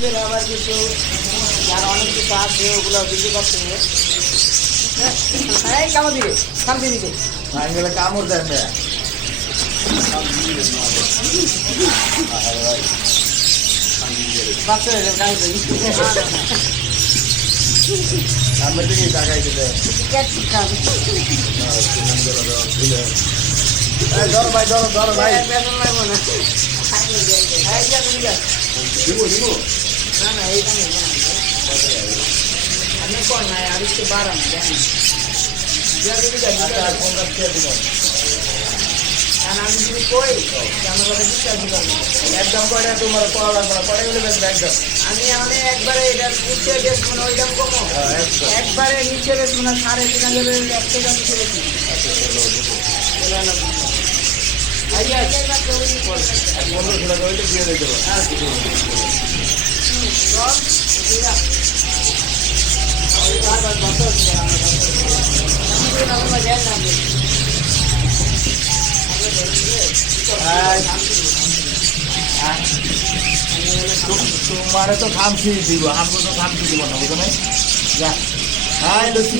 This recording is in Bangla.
শীতের আবার কিছু আর অনেক কিছু আছে ওগুলো বিক্রি করতে হবে। এই কামড় দিবে, শান্তি দিবে না গেলে কামড় দেয় মেয়ে বাচ্চা হয়ে যাবে কামড় দিবি আমরা থেকে টাকাই দিতে ধরো ভাই ধরো ভাই বেতন লাগবো না। দিব দিব না না এইটা নেই আমি কোন নাই আর একটু বাড়ানো জানি আর 50 টাকা দিব কারণ আমি যদি কই আমার কথা বিশ্বাস দিলাম একদম করে তোমার পাওয়া লাগবে না পরে গেলে বেশ একদম আমি মানে একবারে এটা নিচে বেচবো না ওই দাম কমো একবারে নিচে বেচবো না 3,500 1 টাকা নিচে বেচবো আইয়া 1500 টাকা হইলে দিয়ে দিতে তোমারে তো খামছি দিব আমগো তো খামছি দিব না বুঝো নাই যা হ্যাঁ লুচি